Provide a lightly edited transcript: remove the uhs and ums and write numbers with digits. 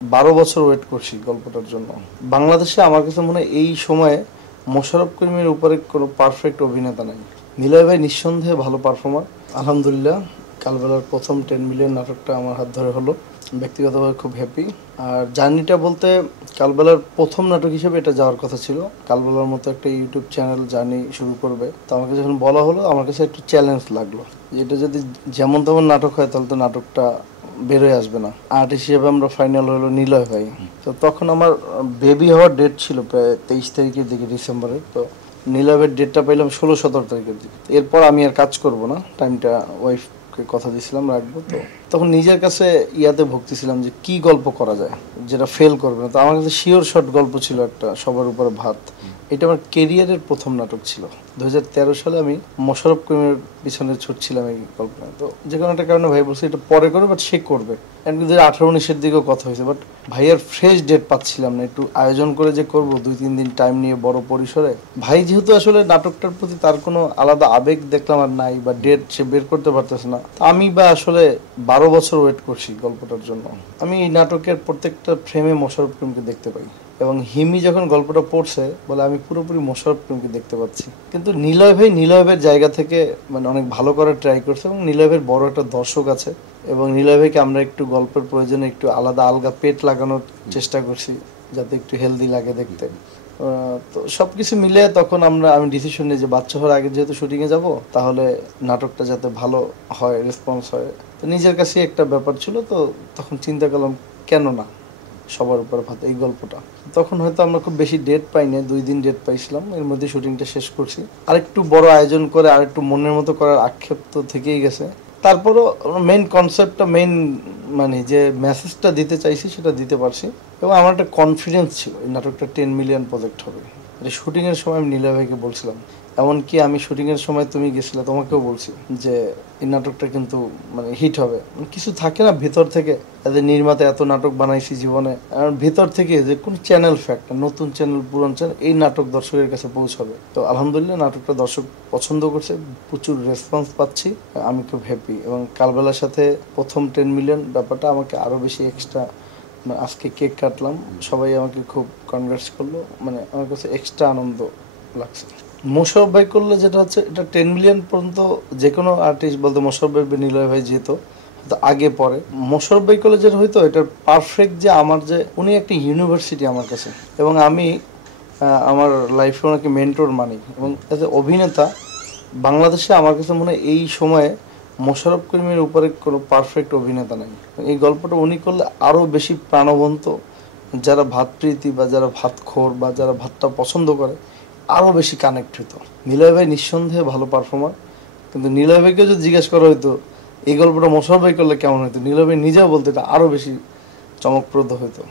12 বছর ওয়েট করছি গল্পটার জন্য। বাংলাদেশে আমার কাছে মনে হয় এই সময়ে মোশাররফ করিমের উপরে কোনো পারফেক্ট অভিনেতা নাই। নিলয় ভাই নিঃসন্দেহে ভালো পারফর্মার। আলহামদুলিল্লাহ, কালবেলার প্রথম 10 মিলিয়ন নাটকটা আমার হাত ধরে হলো, ব্যক্তিগতভাবে খুব হ্যাপি। আর জার্নিটা বলতে কালবেলার প্রথম নাটক হিসেবে এটা যাওয়ার কথা ছিল। কালবেলার মতো একটা ইউটিউব চ্যানেল জার্নি শুরু করবে, তো আমাকে যখন বলা হলো আমার কাছে একটু চ্যালেঞ্জ লাগলো। এটা যদি যেমন তেমন নাটক হয় তাহলে তো নাটকটা বেরোয় আসবে না। আর্টিস্ট হিসেবে আমরা ফাইনাল হলো নিলয় ভাই। তো তখন আমার বেবি হওয়ার ডেট ছিল প্রায় 23 তারিখের দিকে ডিসেম্বরের। তো নিলয়ের ডেটটা পেলাম 16-17 তারিখের দিকে। এরপর আমি আর কাজ করব না, টাইমটা ওয়াইফকে কথা দিয়েছিলাম রাখবো। তো তখন নিজের কাছে ইয়াতে ভুগতেছিলাম যে কি গল্প করা যায় যেটা ফেল করবে না। তো আমার কাছে শিওর শর্ট গল্প ছিল একটা, সবার উপরে ভাত। এটা আমার কেরিয়ারের প্রথম নাটক ছিল। 2013 সালে আমি মোশাররফ করিমের পিছনে ছুটছিলাম এই গল্পটা। তো যে কোনো একটা কারণে ভাই বলছে এটা পরে করবে, বাট সে করবে। এমনি 2018-19-এর দিকেও কথা হয়েছে, বাট ভাইয়ের ফ্রেশ ডেট পাচ্ছিলাম না। একটু আয়োজন করে যে করব 2-3 দিন টাইম নিয়ে বড় পরিসরে, ভাই যেহেতু আসলে নাটকটার প্রতি তার কোনো আলাদা আবেগ দেখলাম আর নাই, বা ডেট সে বের করতে পারতেছে না। আমি বা আসলে 12 বছর ওয়েট করছি গল্পটার জন্য। আমি এই নাটকের প্রত্যেকটা ফ্রেমে মোশাররফ করিমকে দেখতে পাই, এবং হিমি যখন গল্পটা পড়ছে বলে আমি পুরোপুরি মোশাররফ করিমকে দেখতে পাচ্ছি। কিন্তু নিলয় ভাইয়ের জায়গা থেকে মানে অনেক ভালো করার ট্রাই করছে, এবং নিলয় ভাইয়ের বড় একটা দর্শক আছে, এবং নিলয় ভাইকে আমরা একটু গল্পের প্রয়োজনে একটু আলগা পেট লাগানোর চেষ্টা করছি যাতে একটু হেলদি লাগে দেখতে। তো সবকিছু মিলে তখন আমি ডিসিশন নিই যে বাচ্চা হওয়ার আগে যেহেতু শুটিংয়ে যাব, তাহলে নাটকটা যাতে ভালো হয়, রেসপন্স হয়। তো নিজের কাছে একটা ব্যাপার ছিল। তো তখন চিন্তা করলাম কেন না সবার উপর ভাত এই গল্পটা। তখন হয়তো আমরা খুব বেশি ডেট পাইনি, 2 দিন ডেট পাইছিলাম, এর মধ্যে শুটিংটা শেষ করছি। আরেকটু বড় আয়োজন করে আরেকটু মনের মতো করার আক্ষেপ তো থেকেই গেছে। তারপরও মেইন কনসেপ্টটা, মানে যে মেসেজটা দিতে চাইছি সেটা দিতে পারছি, এবং আমার একটা কনফিডেন্স ছিল এই নাটকটা 10 মিলিয়ন প্রজেক্ট হবে। শুটিংয়ের সময় আমি নীলা ভাইকে বলছিলাম, এমনকি আমি শুটিংয়ের সময় তুমি গেছিলে, তোমাকেও বলছি যে এই নাটকটা কিন্তু মানে হিট হবে। কিছু থাকে না ভিতর থেকে, এদের নির্মাতা এত নাটক বানাইছি জীবনে, আর ভিতর থেকে যে কোন চ্যানেল ফ্যাক্ট, নতুন চ্যানেল পুরান চ্যানেল, এই নাটক দর্শকের কাছে পৌঁছাবে। তো আলহামদুলিল্লাহ নাটকটা দর্শক পছন্দ করছে, প্রচুর রেসপন্স পাচ্ছি, আমি খুব হ্যাপি। এবং কালবেলার সাথে প্রথম 10 মিলিয়ন ব্যাপারটা আমাকে আরও বেশি এক্সট্রা, আজকে কেক কাটলাম, সবাই আমাকে খুব কনগ্রেটস করলো, মানে আমার কাছে এক্সট্রা আনন্দ লাগছে। মোশাররফ ভাই করলে যেটা হচ্ছে, এটা 10 মিলিয়ন পর্যন্ত যে কোনো আর্টিস্ট বলতে মোশাররফ ভাই নিলয় ভাই যেত আগে পরে। মোশাররফ ভাই করলে যেটা হইতো, এটার পারফেক্ট যে আমার যে উনি একটা ইউনিভার্সিটি আমার কাছে, এবং আমি আমার লাইফে ওনাকে মেন্টর মানি। এবং এজ এ অভিনেতা বাংলাদেশে আমার কাছে মনে হয় এই সময়ে মোশাররফ করিমের উপরে কোনো পারফেক্ট অভিনেতা নাই। এই গল্পটা উনি করলে আরও বেশি প্রাণবন্ত, যারা ভাতপ্রীতি বা যারা ভাতখোর বা যারা ভাতটা পছন্দ করে আরও বেশি কানেক্ট হতো। নিলয় ভাই নিঃসন্দেহে ভালো পারফর্মার, কিন্তু নিলয় ভাইকে যদি জিজ্ঞেস করা হইতো এই গল্পটা মোশাররফ ভাই করলে কেমন হতো, নিলয় ভাই নিজেও বলতে এটা আরও বেশি চমকপ্রদ হতো।